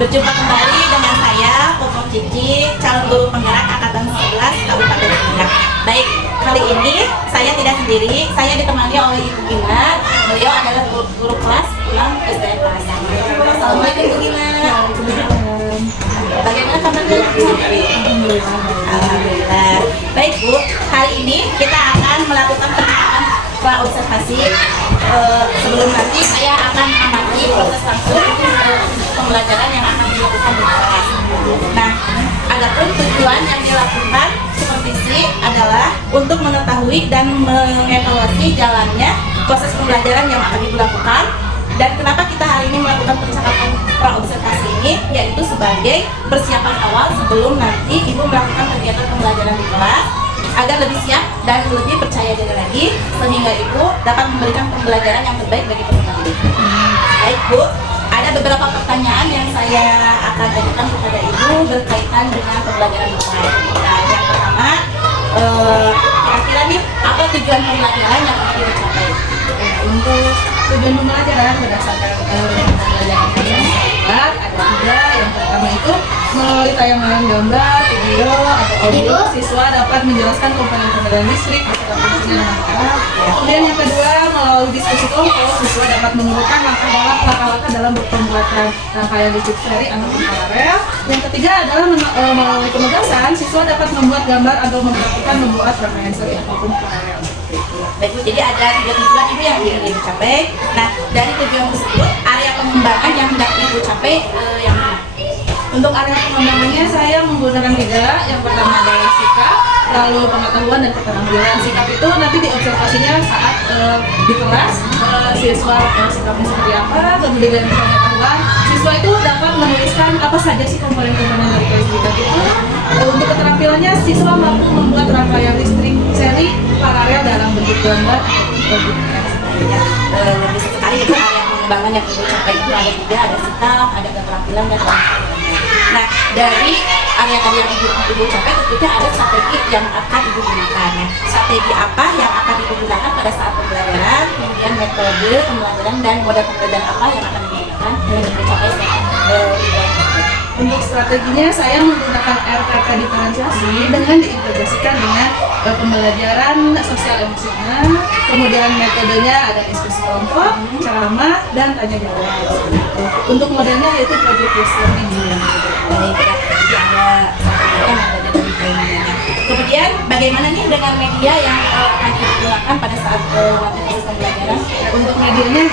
Berjumpa kembali dengan saya, Popok Cici, calon guru penggerak Angkatan 11 Kabupaten Punggah. Baik, kali ini saya tidak sendiri, saya ditemani oleh Ibu Gina. Beliau adalah guru kelas 6 SD kelas 1. Assalamualaikum Bu Gina. Bagaimana kabarnya? Alhamdulillah. Baik Bu, hari ini kita akan melakukan penerapan pra-observasi. Sebelum nanti saya akan amati proses langsung pembelajaran yang akan dilakukan di kelas. Nah, adapun tujuan yang dilakukan supervisi adalah untuk mengetahui dan mengevaluasi jalannya proses pembelajaran yang akan dilakukan. Dan kenapa kita hari ini melakukan percakapan pra-observasi ini, yaitu sebagai persiapan awal sebelum nanti Ibu melakukan kegiatan pembelajaran di kelas, agar lebih siap dan lebih percaya diri lagi, sehingga Ibu dapat memberikan pembelajaran yang terbaik bagi peserta didik. Baik Bu, ada beberapa pertanyaan yang saya akan ajukan kepada Ibu berkaitan dengan pembelajaran di kelas. Nah, yang pertama, kira-kira nih apa tujuan pembelajaran yang akan dicapai? Untuk tujuan pembelajaran berdasarkan pembelajaran yang ada tiga. Yang pertama itu melalui tayangan gambar, video, atau audio, siswa dapat menjelaskan komponen kendaraan listrik beserta fungsinya dengan tepat. Kemudian yang kedua, melalui diskusi kelompok, siswa dapat mengumpulkan langkah-langkah dalam pembuatan rangkaian listrik seri ataupun paralel. Yang ketiga adalah melalui penugasan, siswa dapat membuat gambar atau mempraktikkan membuat rangkaian seri ataupun paralel. Baik Bu, jadi ada 3 tujuan Ibu yang ingin Ibu capai. Nah, dari tujuan tersebut, area pengembangan yang hendak Ibu capai yang mana? Untuk area pengembangannya saya menggunakan 3. Yang pertama adalah sikap, lalu pengetahuan dan keterampilan. Sikap itu nanti diobservasinya saat di kelas, siswa sikapnya seperti apa. Kemudian pengetahuan, siswa itu dapat menuliskan apa saja sih komponen-komponen dari kelistrikan itu. Untuk keterampilannya, siswa mampu membuat rangkaian listrik seri paralel dalam bentuk gambar atau bentuk Lebih sekali itu area pengembangan yang Ibu capai itu ada 3, ada sikap, ada keterampilan, dan pengetahuan. Nah, dari area tadi yang Ibu capai tentunya ada strategi yang akan Ibu gunakan. Nah, strategi apa yang akan Ibu gunakan pada saat pembelajaran, kemudian metode pembelajaran dan model pembelajaran apa yang akan Ibu gunakan untuk mencapai Untuk strateginya saya menggunakan RKK diferensiasi dengan diintegrasikan dengan pembelajaran sosial emosional. Kemudian metodenya ada diskusi kelompok, ceramah, dan tanya jawab. Untuk modelnya yaitu project based learning. Baik, jadi ada strategi yang ada dari training. Kemudian bagaimana nih dengan media yang akan digunakan pada saat melakukan pembelajaran? Untuk medianya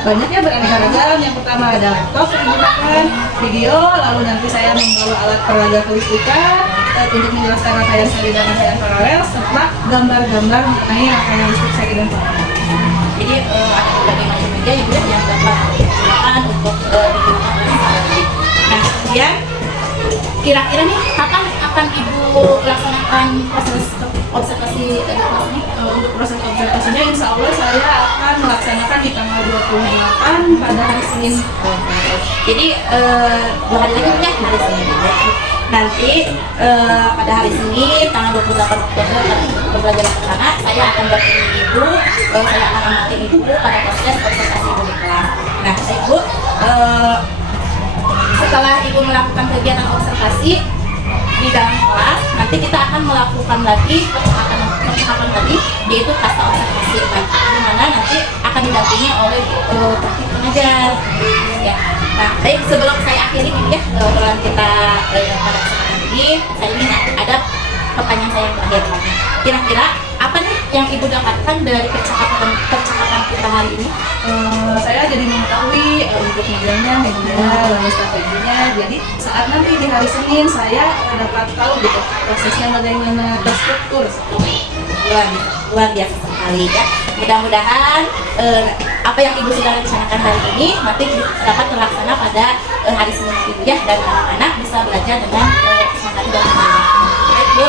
banyaknya beraneka ragam. Yang pertama ada laptop yang digunakan, video, lalu nanti saya membawa alat peraga kelistrikan untuk menjelaskan rangkaian seri dan rangkaian paralel serta gambar-gambar mengenai rangkaian listrik seri dan paralel. Jadi ada berbagai macam media yang dapat digunakan untuk digunakan oleh para didik. Nah, kemudian kira-kira nih kapan akan Ibu laksanakan proses observasi dari kelas ini? Untuk proses observasinya insya Allah saya akan melaksanakan di tanggal 28 pada hari Senin. Jadi 2 hari lagi ya, hari Senin. Nanti pada hari Senin tanggal 28 Oktober pembelajaran pertama saya akan bertemu Ibu, saya akan amati Ibu pada proses observasi Ibu di kelas. Nah, Ibu setelah Ibu melakukan kegiatan observasi di dalam kelas, nanti kita akan melakukan lagi percakapan lagi, yaitu kasta observasi. Nah, di mana nanti akan didampingi oleh praktik pengajar. Ya. Nah, baik, sebelum saya akhiri ya obrolan kita pada kesempatan ini, saya ingin ada pertanyaan saya yang terakhir. Kira-kira apa nih yang Ibu dapatkan dari percakapan kita hari ini? Saya jadi mengetahui untuk modelnya, media, lalu strateginya. Jadi saat nanti di hari Senin saya dapat tahu gitu prosesnya bagaimana terstruktur. Luar biasa sekali ya. Mudah-mudahan apa yang Ibu sudah rencanakan hari ini nanti dapat terlaksana pada hari Senin Ibu ya, dan anak-anak bisa belajar dengan semangat dan semangat. Baik Bu,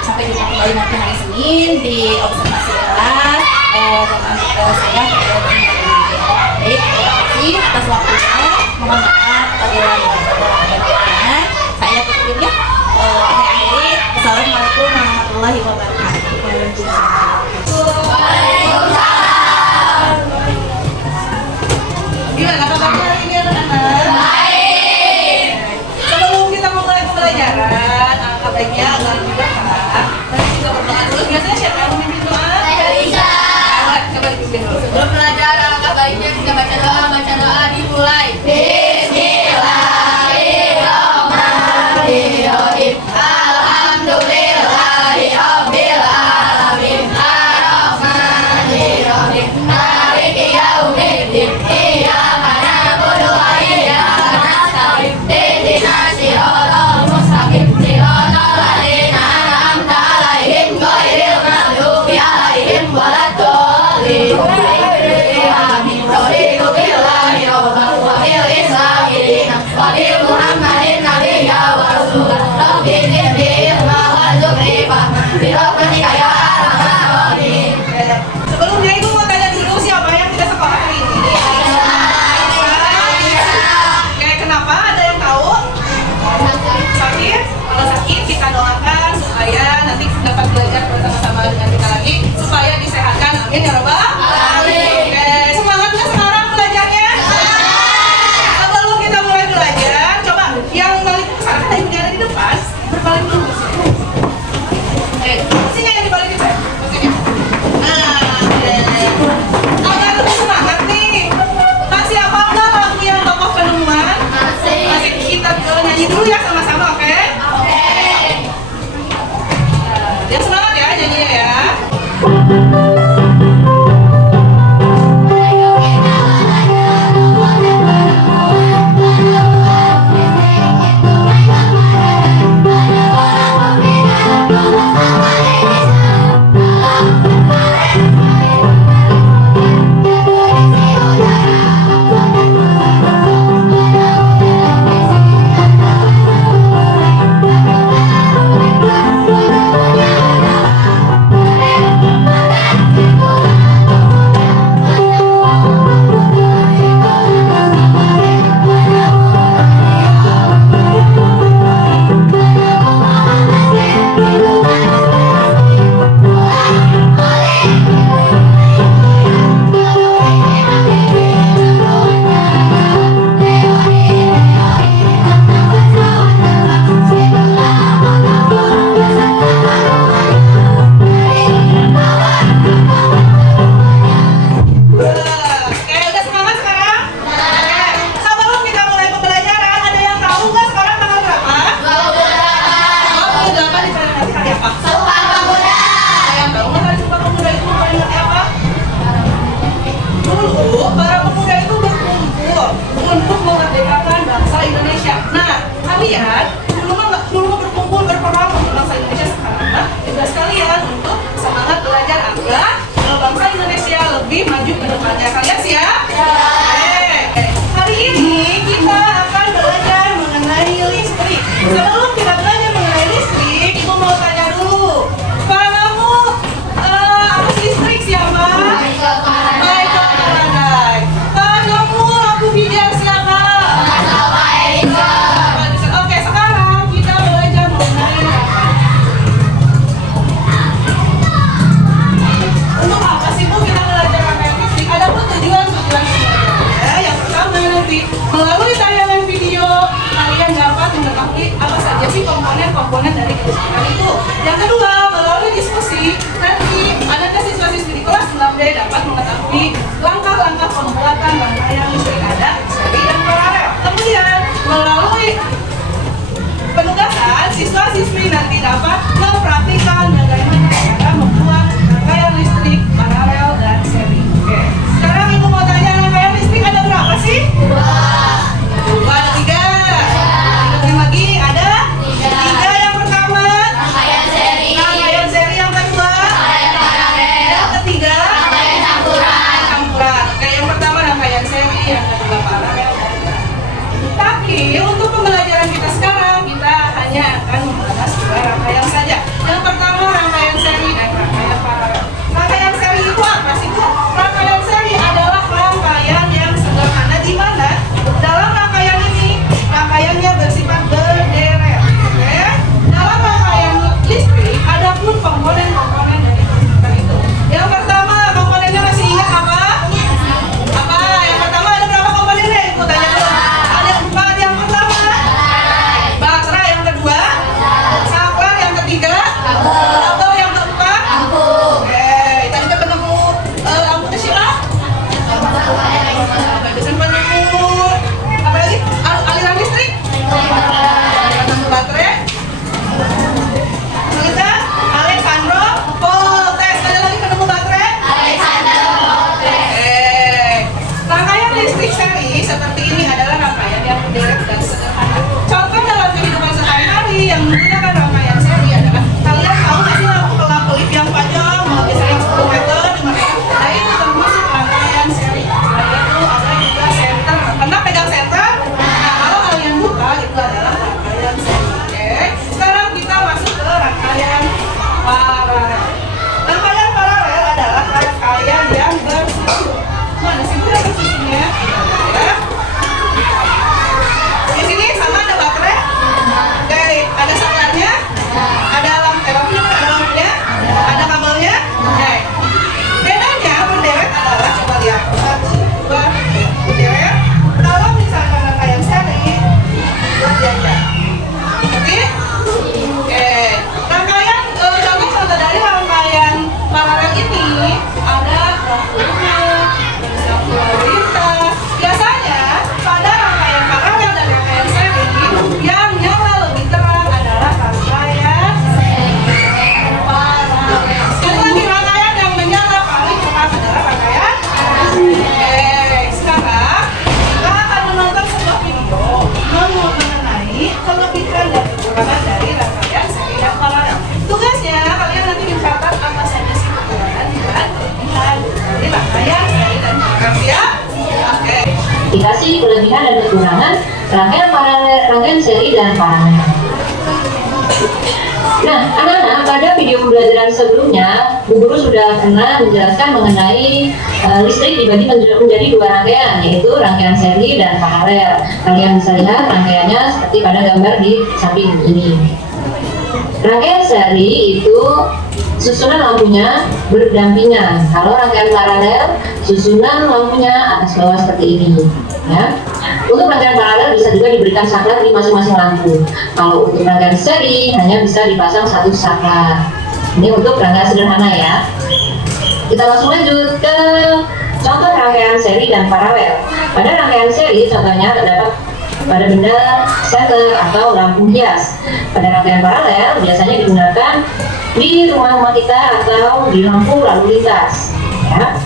sampai jumpa kembali nanti hari Senin di observasi kelas dengan saya. Baik, terima kasih atas waktunya. Mohon maaf apabila ada kekurangan. Saya tutup ya. Saya akhiri. Assalamualaikum warahmatullahi wabarakatuh. Gimana kabarnya hari ini anak-anak? Baik. spesifikasi, kelebihan dan kekurangan rangkaian seri dan paralel. Nah, anak-anak, pada video pembelajaran sebelumnya, Bu Guru sudah pernah menjelaskan mengenai listrik dibagi menjadi dua rangkaian, yaitu rangkaian seri dan paralel. Kalian bisa lihat rangkaiannya seperti pada gambar di samping ini. Rangkaian seri itu susunan lampunya berdampingan. Kalau rangkaian paralel, susunan lampunya atas bawah seperti ini. Ya. Untuk rangkaian paralel bisa juga diberikan saklar di masing-masing lampu. Kalau untuk rangkaian seri hanya bisa dipasang satu saklar. Ini untuk rangkaian sederhana ya. Kita langsung lanjut ke contoh rangkaian seri dan paralel. Pada rangkaian seri contohnya terdapat pada benda senter atau lampu hias. Pada rangkaian paralel biasanya digunakan di rumah-rumah kita atau di lampu lalu lintas. Ya.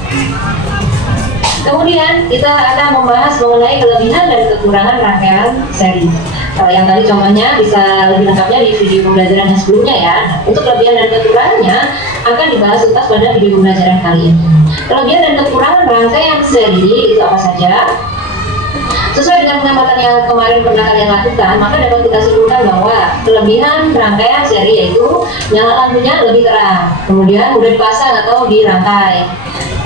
Kemudian kita akan membahas mengenai kelebihan dan kekurangan rangkaian seri. Kalau yang tadi contohnya bisa lebih lengkapnya di video pembelajaran yang sebelumnya ya. Nah, untuk kelebihan dan kekurangannya akan dibahas tuntas pada video pembelajaran kali ini. Kelebihan dan kekurangan rangkaian seri itu apa saja? Sesuai dengan pengamatan yang kemarin pernah kalian lakukan, maka dapat kita simpulkan bahwa kelebihan rangkaian seri yaitu nyala lampunya lebih terang, kemudian mudah dipasang atau dirangkai.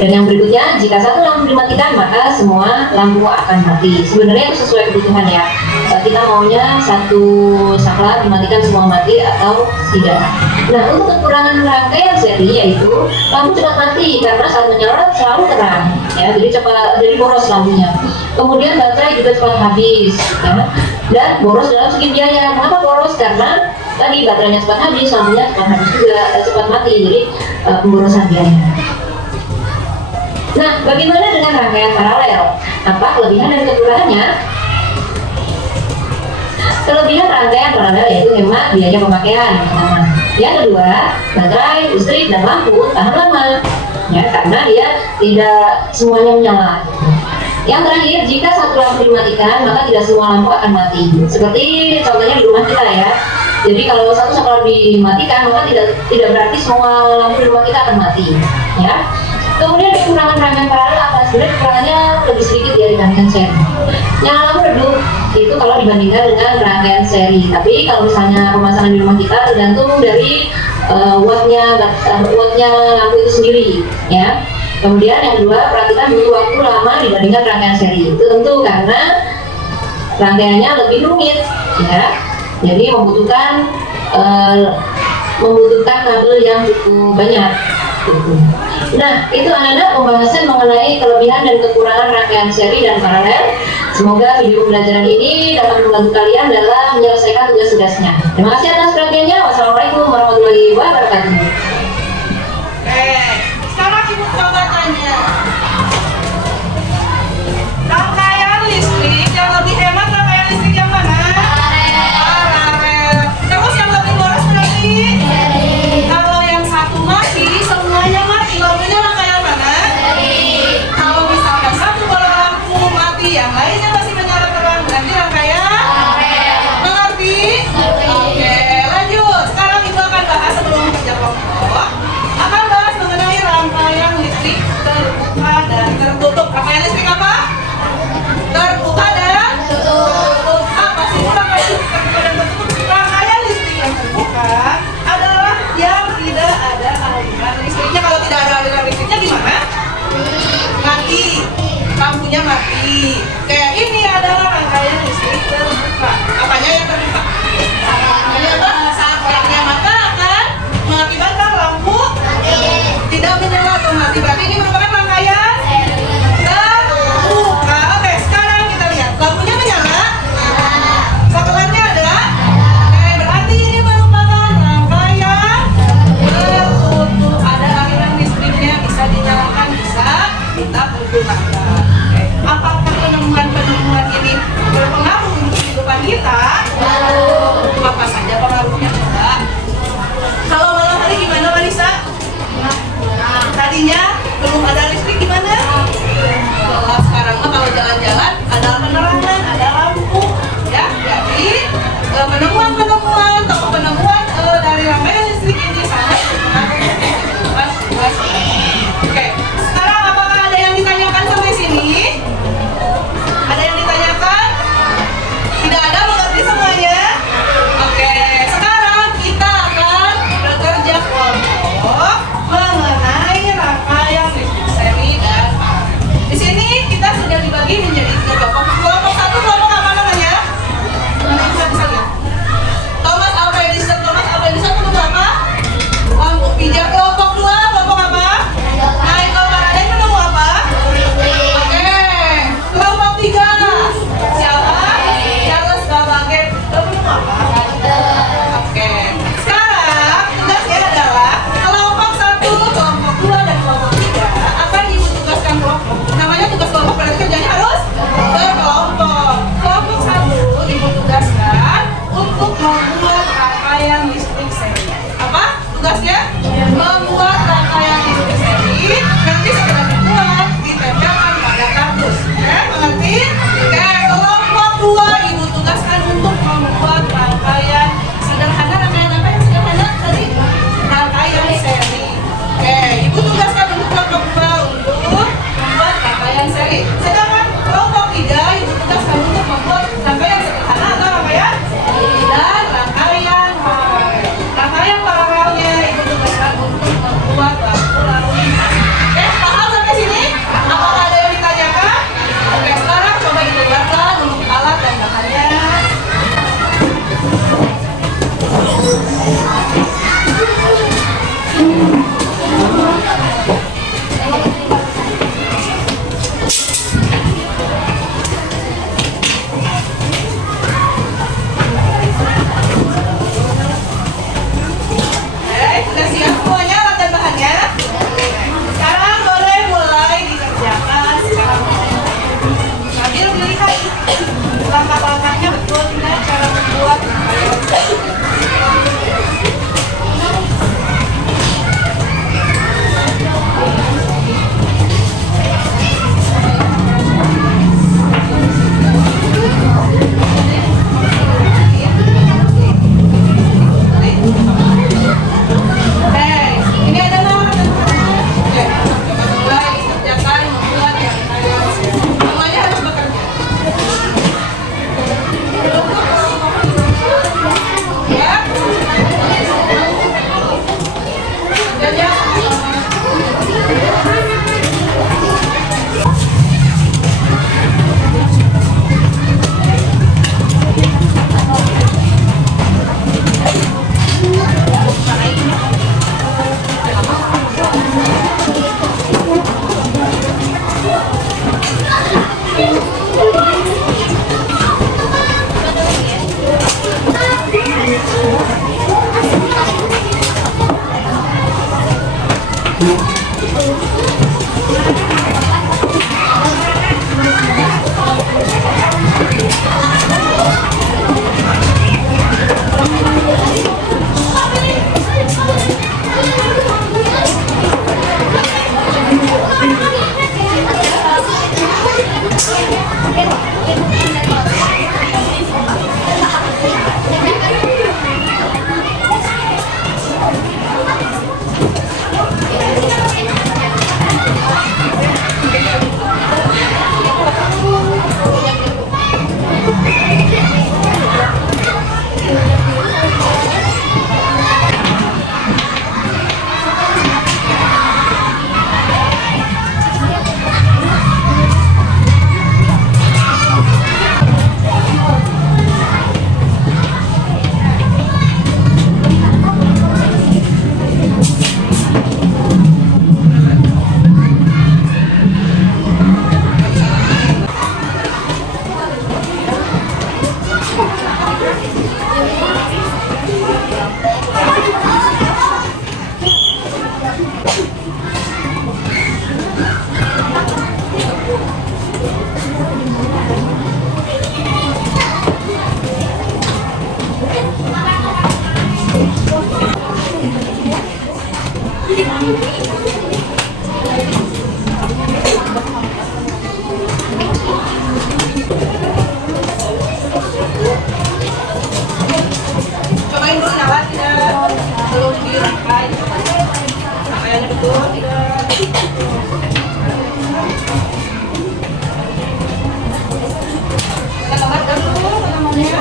Dan yang berikutnya, jika satu lampu dimatikan, maka semua lampu akan mati. Sebenarnya itu sesuai kebutuhan ya. Kita maunya satu saklar dimatikan semua mati atau tidak. Nah, untuk kekurangan rangkaian seri yaitu lampu cepat mati karena saat menyala selalu terang. Ya, jadi boros lampunya. Kemudian baterai juga cepat habis. Ya, dan boros dalam segi biaya. Kenapa boros? Karena tadi baterainya cepat habis, lampunya cepat habis juga, cepat mati. Jadi pemborosan biaya. Nah, bagaimana dengan rangkaian paralel? Apa kelebihan dan kekurangannya? Kelebihan rangkaian paralel yaitu hemat biaya pemakaian yang pertama. Yang kedua, baterai, listrik, dan lampu tahan lama. Ya, karena dia tidak semuanya menyala. Yang terakhir, jika satu lampu dimatikan, maka tidak semua lampu akan mati. Seperti contohnya di rumah kita ya. Jadi kalau satu saklar dimatikan, maka tidak berarti semua lampu di rumah kita akan mati. Ya. Kemudian kekurangan rangkaian paralel apa? Sebenarnya kekurangannya lebih sedikit ya dibandingkan seri. Nyala lampu redup itu kalau dibandingkan dengan rangkaian seri. Tapi kalau misalnya pemasangan di rumah kita tergantung dari wattnya lampu itu sendiri, ya. Kemudian yang kedua, perhatikan butuh waktu lama dibandingkan rangkaian seri. Itu tentu karena rangkaiannya lebih rumit, ya. Jadi membutuhkan kabel yang cukup banyak. Nah, itu anak-anak pembahasan mengenai kelebihan dan kekurangan rangkaian seri dan paralel. Semoga video pembelajaran ini dapat membantu kalian dalam menyelesaikan tugas-tugasnya. Terima kasih atas perhatiannya. Wassalamualaikum warahmatullahi wabarakatuh. Sekarang ibu coba tanya. Rangkaian listrik yang lebih hemat, rangkaian listrik yang mana? Paralel. Terus yang lebih boros berarti? Kalau yang satu mati, semuanya mati. Lampunya rangkaian mana? Kalau misalkan satu lampu mati, yang lainnya masih menyala terang, berarti rangkaian? Mengerti? Oke, lanjut. Sekarang ibu akan bahas sebelum kerja kelompok. Akan bahas mengenai rangkaian listrik terbuka dan tertutup. Rangkaian listrik apa? Terbuka dan tertutup. Apa sih rangkaian listrik terbuka dan tertutup? Rangkaian listrik yang terbuka adalah yang tidak ada aliran listriknya. Kalau tidak ada aliran listriknya gimana? Mati. Lampunya mati. Kayak ini adalah rangkaian listrik terbuka. Apanya yang terbuka? Rangkaian apa? Saat pelangnya mata akan mengakibatkan lampu tidak menyala atau mati. Berarti ini merupakan rangkaian terbuka. Oke, sekarang kita lihat lampunya menyala, saklarnya ada. Oke, berarti ini merupakan rangkaian tertutup. Ada aliran listriknya, bisa dinyalakan, bisa kita gunakan. Oke, apakah penemuan Cobain dulu nyala tidak? Belum dirangkai. Rangkaiannya betul tidak? Kita lewatkan dulu tanamannya.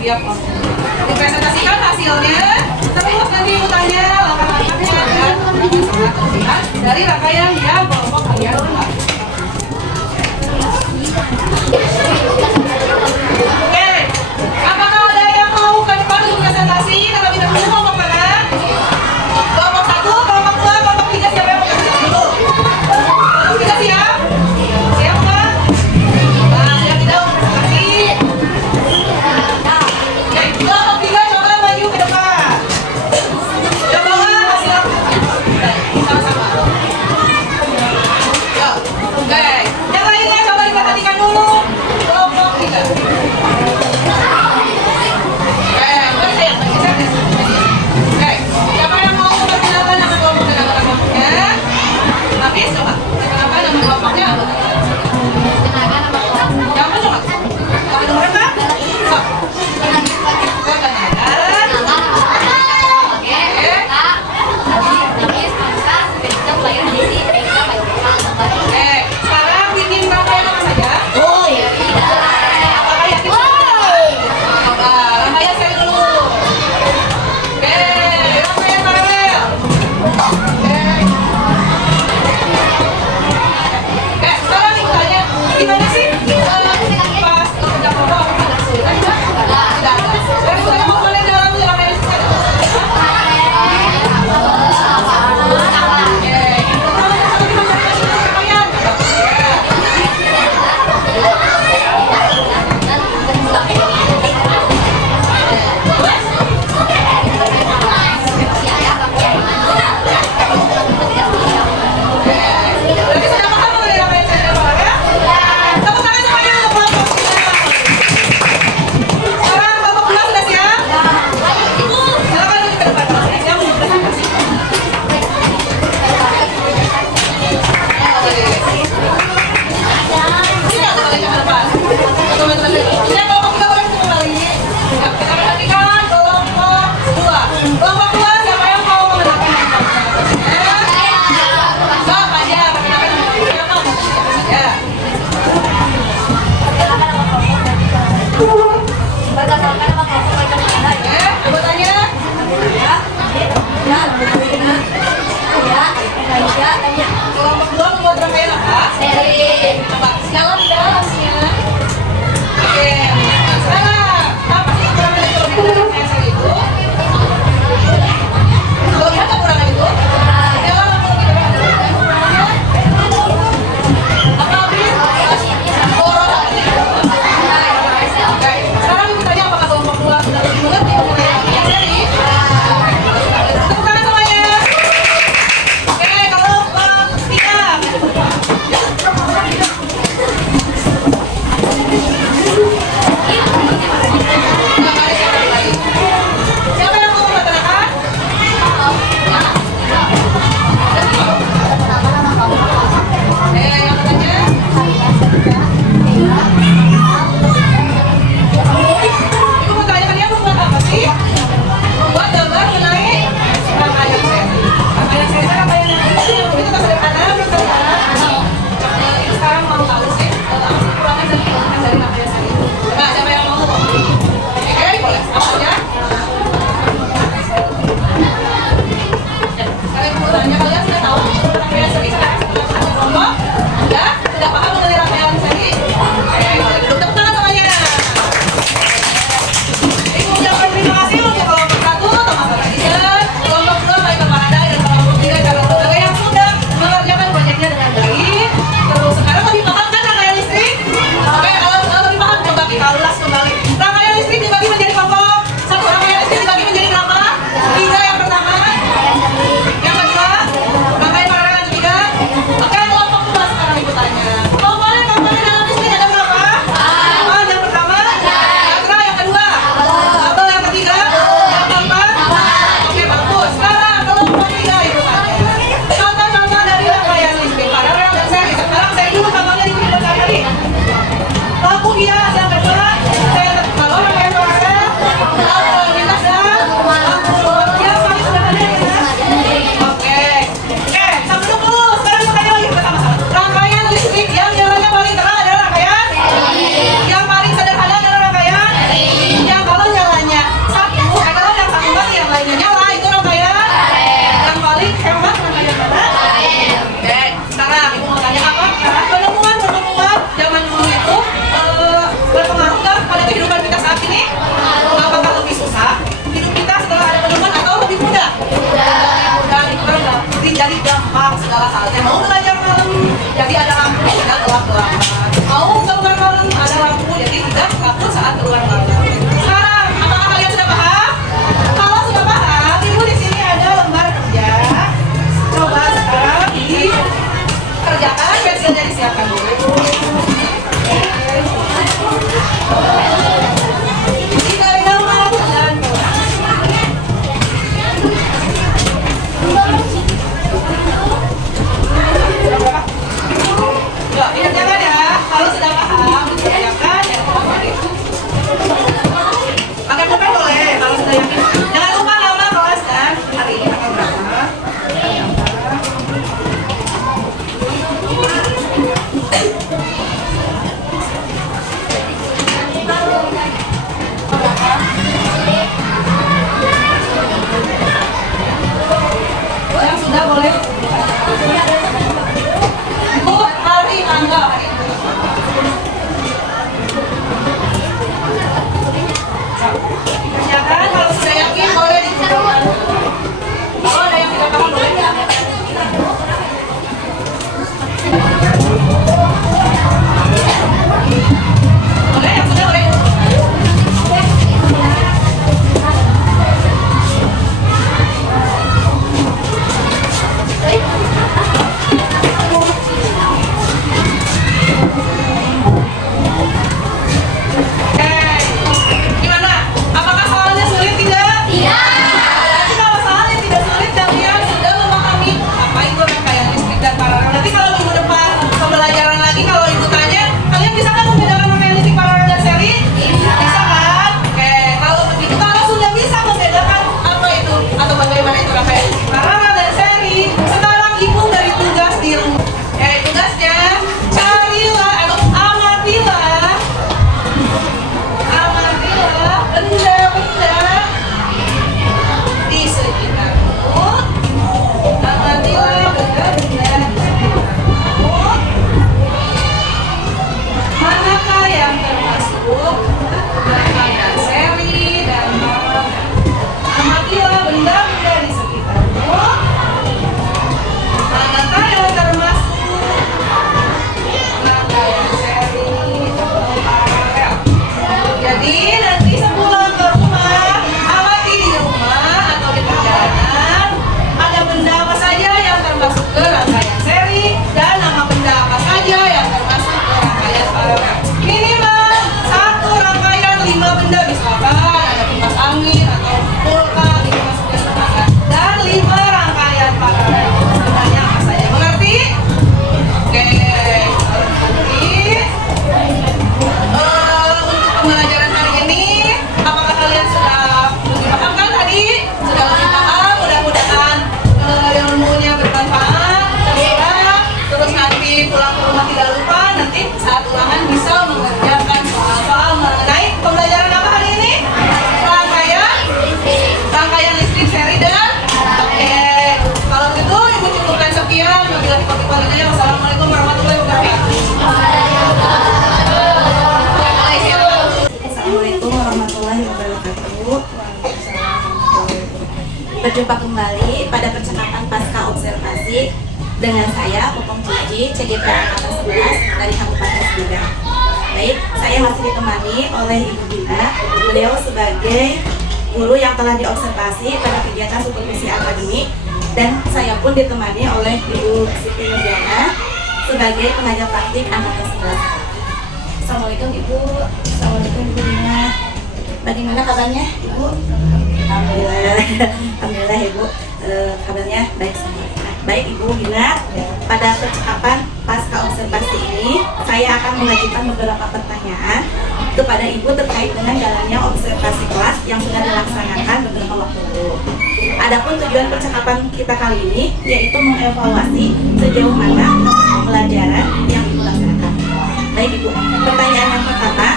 Siap, Om. Dipresentasikan hasilnya, terus nanti urutannya, langkah-langkahnya, dan sangat terlihat dari rangkaian yang kelompok kalian buat. Oke, apakah ada yang mau ke depan untuk presentasi terlebih dahulu kelompok mana? Kelompok 1, kelompok 2, kelompok 3 siapa yang mau presentasi dulu? Kelompok 3 siap? Siap Pak? Nah, siap tidak untuk presentasi? Oke, kelompok 3 coba maju ke depan. Coba hasil. Sama-sama. Yuk. Oke, yang lainnya coba diperhatikan dulu. Kelompok 3. Oke, bersiap. Oke, siapa yang mau memperkenalkan nama kelompok dan anggota kelompoknya? Habis coba, perkenalkan nama kelompoknya. Siapa coba? Kamu nomor berapa? Sok. Oke, sekarang bikin rangkaian apa saja? Apakah yakin? Coba, rangkaian sekali dulu. Oke, rangkaian paralel. Oke, stop. Berjumpa kembali pada percakapan pasca observasi dengan saya, Popong Cici, CGP Angkatan 11 dari Kabupaten Sumedang. Baik, saya masih ditemani oleh Ibu Gina. Beliau sebagai guru yang telah diobservasi pada kegiatan supervisi akademik, dan saya pun ditemani oleh Ibu Siti Nurdiana sebagai pengajar praktik Angkatan 11. Assalamualaikum Ibu. Assalamualaikum Ibu Gina. Bagaimana kabarnya Ibu? Alhamdulillah. Alhamdulillah Ibu, kabarnya baik semua. Baik Ibu Gina, pada percakapan pasca observasi ini saya akan mengajukan beberapa pertanyaan kepada Ibu terkait dengan jalannya observasi kelas yang sudah dilaksanakan beberapa waktu lalu. Adapun tujuan percakapan kita kali ini yaitu mengevaluasi sejauh mana pembelajaran yang Ibu laksanakan. Baik Ibu, pertanyaan yang pertama,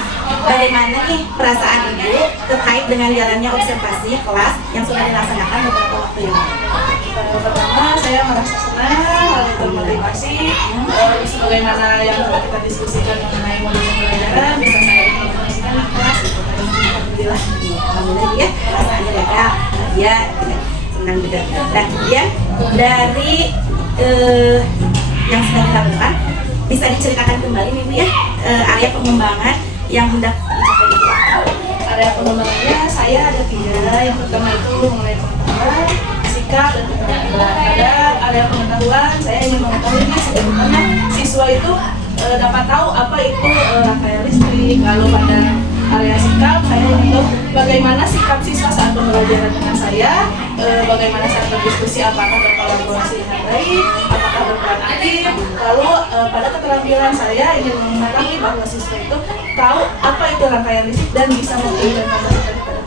bagaimana nih perasaan Ibu terkait dengan jalannya observasi kelas yang sudah dilaksanakan beberapa waktu yang lalu? Pertama, saya merasa senang, lalu termotivasi, sebagaimana yang telah kita diskusikan mengenai modul pembelajaran, bisa saya implementasikan di kelas. Alhamdulillah, alhamdulillah ya, perasaannya lega, ya, senang juga. Nah, kemudian dari yang sudah dilakukan, bisa diceritakan kembali nih Bu ya, area pengembangan yang hendak dicapai itu. Area pengembangannya saya ada 3. Yang pertama itu mengenai pengetahuan, sikap, dan keterampilan. Pada area pengetahuan, saya ingin mengetahui bagaimana siswa itu dapat tahu apa itu rangkaian listrik. Lalu pada area sikap, saya ingin tahu bagaimana sikap siswa saat pembelajaran dengan saya, bagaimana saat berdiskusi, apakah berkolaborasi dengan baik, apakah berperan aktif. Lalu pada keterampilan saya ingin mengetahui bahwa siswa itu tahu apa itu rangkaian listrik dan bisa mengimplementasikan pada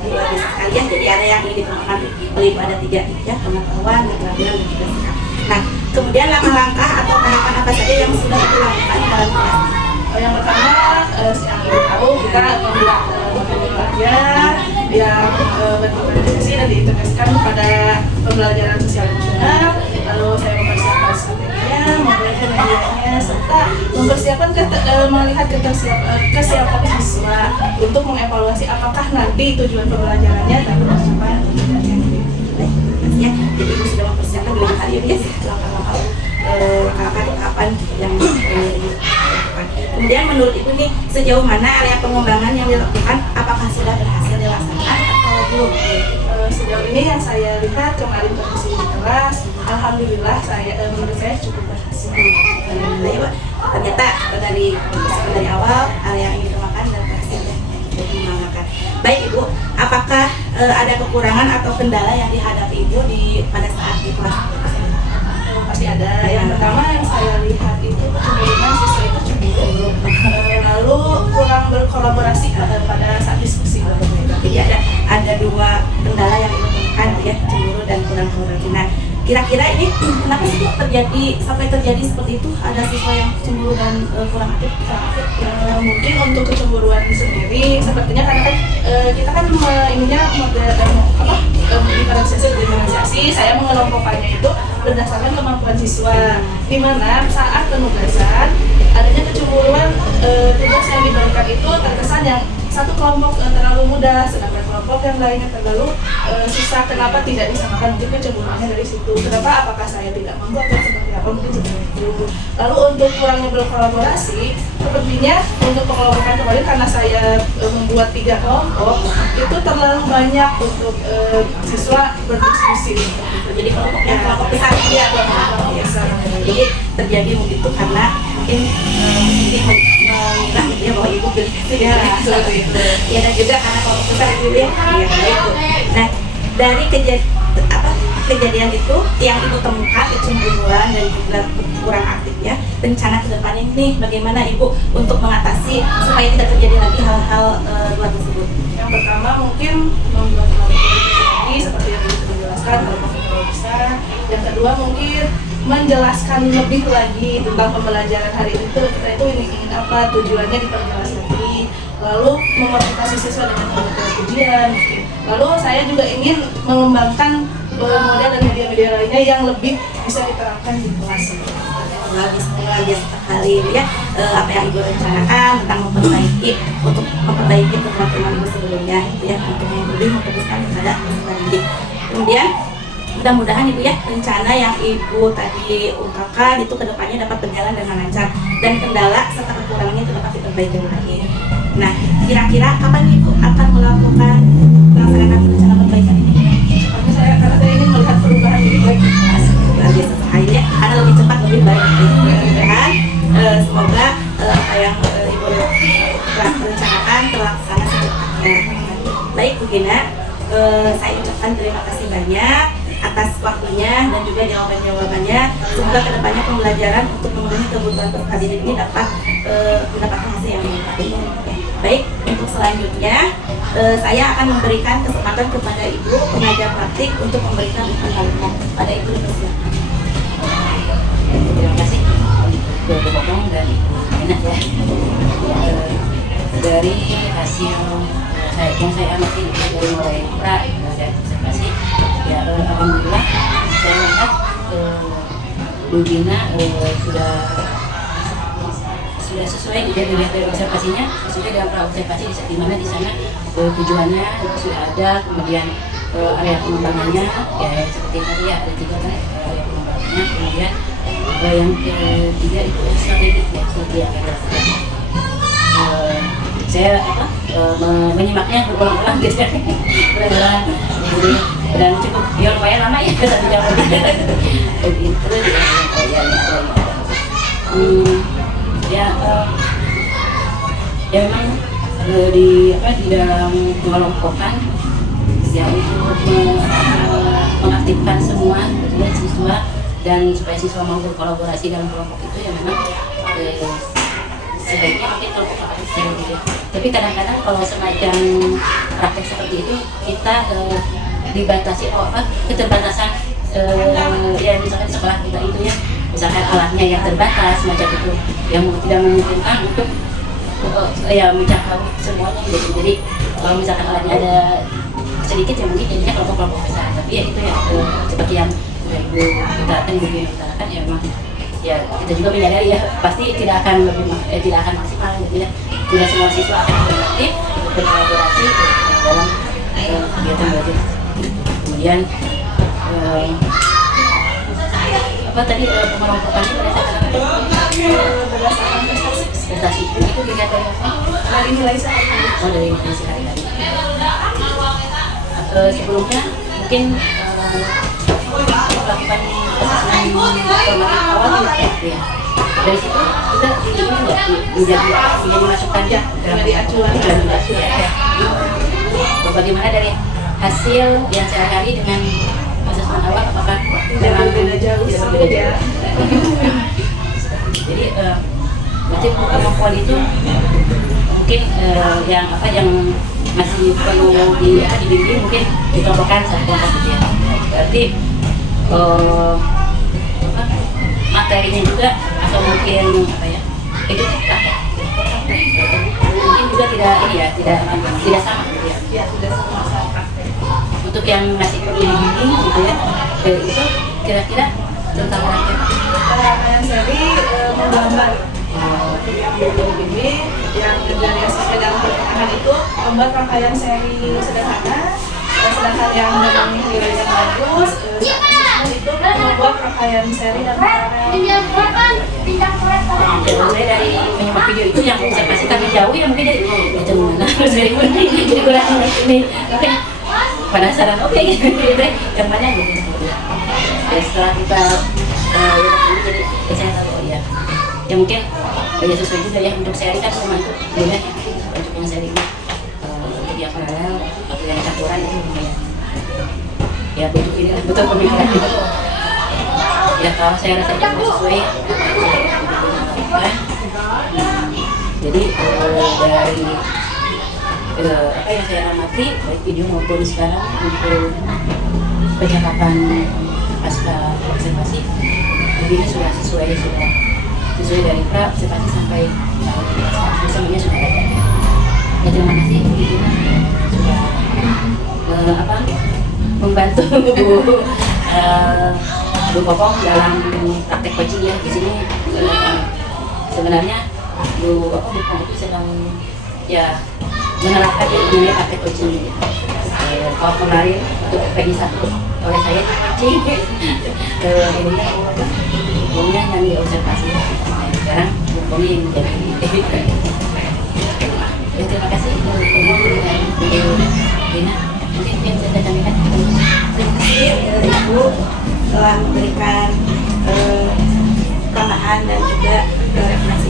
Kalian jadi ada yang ingin dikembangkan oleh Ibu, ada 3 ya, pengetahuan, keterampilan, dan juga sikap. Nah, kemudian langkah-langkah atau tahapan apa saja yang sudah dilakukan dalam kelas? Yang pertama, yang Ibu tahu, kita membuat modul pelajar yang berkomunikasi dan diintegrasikan pada pembelajaran sosial emosional. Lalu saya mempersiapkan strateginya, mempersiapkan medianya, serta mempersiapkan melihat kesiapan siswa untuk mengevaluasi apakah nanti tujuan pembelajarannya dapat tercapai atau tidak. Ya, jadi Ibu sudah mempersiapkan 2 hari ya, langkah-langkah tahapan yang dilakukan. Kemudian menurut Ibu nih, sejauh mana area pengembangan yang dilakukan, apakah sudah berhasil dilaksanakan atau belum? Sejauh ini yang saya lihat kemarin kondisi di kelas, alhamdulillah menurut saya cukup berhasil. Alhamdulillah ya Pak, ternyata dari awal area yang dikembangkan dan berhasil ya, dikembangkan. Baik Ibu, apakah ada kekurangan atau kendala yang dihadapi Ibu pada saat di kelas? Pasti ada. Yang pertama yang saya lihat itu kecenderungan siswa itu cemburu, lalu kurang berkolaborasi pada saat diskusi. Jadi ada 2 kendala yang Ibu temukan ya, cemburu dan kurang kolaborasi. Nah, kira-kira ini kenapa sih sampai terjadi seperti itu? Ada siswa yang cemburu dan kurang aktif? Mungkin untuk kecemburuan sendiri, sepertinya karena kan kita kan ininya diferensiasi, saya mengelompokkannya itu berdasarkan kemampuan siswa, di mana saat penugasan adanya kecemburuan, tugas yang diberikan itu terkesan yang satu kelompok terlalu mudah, sedangkan kelompok yang lainnya terlalu susah. Kenapa tidak disamakan? Mungkin kecemburuannya dari situ. Kenapa? Apakah saya tidak mampu atau seperti apa? Mungkin seperti itu. Lalu untuk kurangnya berkolaborasi, sepertinya untuk pengelompokan kemarin karena saya membuat 3 kelompok, itu terlalu banyak untuk siswa berdiskusi. Jadi kelompok besar ya, kelompok besar. Jadi terjadi begitu karena mungkin mengira ya bahwa Ibu begitu ya, seperti itu. Ya, dan juga karena kelompok besar itu ya. Iya, itu. Nah, dari kejadian itu yang Ibu temukan kecemburuan dan juga kurang aktifnya, rencana ke depannya ini bagaimana Ibu untuk mengatasi supaya tidak terjadi lagi hal-hal luar tersebut? Yang pertama mungkin membuat kelompok seperti yang dijelaskan kelompok besar. Yang kedua mungkin menjelaskan lebih lagi tentang pembelajaran hari itu, kita itu ingin apa, tujuannya diperjelas lagi, lalu memotivasi siswa dengan pujian. Lalu saya juga ingin mengembangkan model dan media-media lainnya yang lebih bisa diterapkan di kelas. Luar biasa sekali ya, apa yang Ibu rencanakan tentang untuk memperbaiki keterampilan Ibu sebelumnya ya, untuk yang lebih memfokuskan kepada peserta didik. Kemudian mudah-mudahan Ibu ya, rencana yang Ibu tadi ungkapkan itu kedepannya dapat berjalan dengan lancar dan kendala serta kekurangannya itu dapat diperbaiki lagi. Nah, kira-kira kapan Ibu akan melakukan melaksanakan rencana perbaikan ini? Karena saya ingin melihat perubahan lebih baik. Akhirnya karena lebih cepat lebih baik. Mudah-mudahan semoga apa yang Ibu telah rencanakan terlaksana secepatnya. Baik Bu Gina, saya ucapkan terima kasih banyak atas waktunya dan juga jawaban-jawabannya. Semoga kedepannya pembelajaran untuk memenuhi kebutuhan peserta didik ini dapat mendapatkan hasil yang baik. Baik, untuk selanjutnya saya akan memberikan kesempatan kepada Ibu pengajar praktik untuk memberikan pengalaman pada Ibu. Silakan. Terima kasih Ibu Bokong dan Ibu Enak ya. Dari hasil yang saya amati dari mulai pra dan observasi ya, alhamdulillah saya lihat Bu Gina sudah sesuai dari observasinya, sesuai dengan pra observasi di mana di sana tujuannya sudah ada, kemudian area pengembangannya ya seperti tadi ya ada 3 kan area pengembangannya, kemudian yang ketiga itu strategi ya, strategi yang akan dilakukan. Saya menyimaknya berulang-ulang gitu ya, dan cukup ya lumayan lama ya 1 jam lebih. Terus ya memang di dalam mengelompokkan ya untuk mengaktifkan semua siswa dan supaya siswa mau berkolaborasi dalam kelompok itu ya memang sebaiknya mungkin kelompok kecil gitu. Tapi kadang-kadang kalau semacam praktek seperti itu kita dibatasi keterbatasan ya misalkan di sekolah kita itu ya, misalkan alatnya yang terbatas macam itu yang tidak memungkinkan untuk ya mencakup semuanya gitu. Jadi kalau misalkan alatnya ada sedikit ya mungkin jadinya kelompok-kelompok besar. Tapi ya itu ya seperti yang Ibu utarakan, Ibu utarakan ya memang ya kita juga menyadari ya pasti tidak akan maksimal gitu ya. Tidak semua siswa akan aktif untuk berkolaborasi dalam kegiatan belajar. Kemudian apa tadi pengelompokannya berdasarkan prestasi itu dilihat dari nilai sehari. Oh, dari nilai sehari tadi. Sebelumnya mungkin melakukan asesmen formatif awal ya. Dari situ kita menjadi masukan ya dalam acuan ya. Bagaimana dari hasil yang sehari-hari dengan asesmen awal apakah memang beda jauh ya. Jadi berarti kemampuan itu mungkin yang masih perlu dibimbing mungkin dikelompokkan saat kelompok gitu ya. Berarti materinya juga atau mungkin itu mungkin juga tidak sama gitu ya. Ya, tidak sama praktek. Untuk yang masih perlu dibimbing gitu ya, itu kira-kira tentang Rangkaian seri menggambar yang dibimbing, yang dari sesuai dalam pertengahan itu membuat rangkaian seri sederhana, sedangkan yang memang nilainya bagus itu membuat rangkaian seri dan saya dari menyimak video itu yang observasi kami jauh ya mungkin dari itu mana dari ini jadi kurang ini oke penasaran oke gitu yang mana gitu ya setelah kita jadi saya tahu ya mungkin ya sesuai juga ya untuk seri kan memang itu beda untuk yang seri ini untuk yang paralel atau yang campuran itu lumayan ya butuh ini betul pemikiran gitu ya kalau saya rasa itu sesuai jadi dari apa yang saya amati baik video maupun sekarang untuk percakapan pasca observasi ini sudah sesuai dari pra observasi sampai semuanya sudah ada. Ya terima kasih Bu sudah membantu Bu Popong dalam praktek coaching ya di sini. Sebenarnya Bu Popong itu sedang ya menerapkan nilai praktek coaching gitu. Kalau kemarin untuk PI 1 oleh saya kucing umumnya yang diobservasi. Sekarang hukumnya yang menjadi terima kasih Dina. Mungkin yang saya sampaikan. Terima kasih Ibu telah memberikan tambahan dan juga refleksi